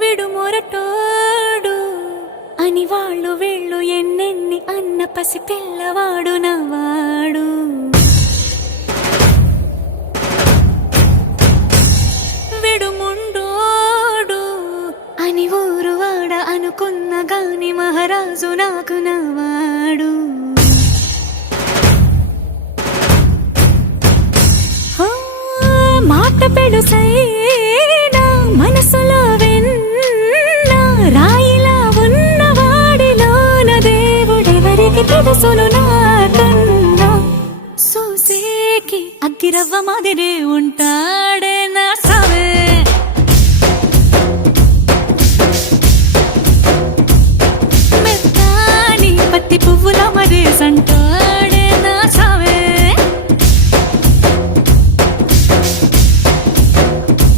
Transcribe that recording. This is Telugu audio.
విడు మొరటోడు అని వాళ్ళు వీళ్ళు ఎన్నెన్ని అన్న పసి పిల్లవాడు నవ్వాడు. విడు ముండోడు అని ఊరు వాడ అనుకున్న గాని మహారాజు నాకు నవ్వాడు. మాట పెడుసైనా మనసులో వెన్న రాయిలా ఉన్నవాడిలోన దేవుడెవరికి తెలుసును నాకన్నా. సూసేకి అగ్గిరవ్వ మాదిరే ఉంటా.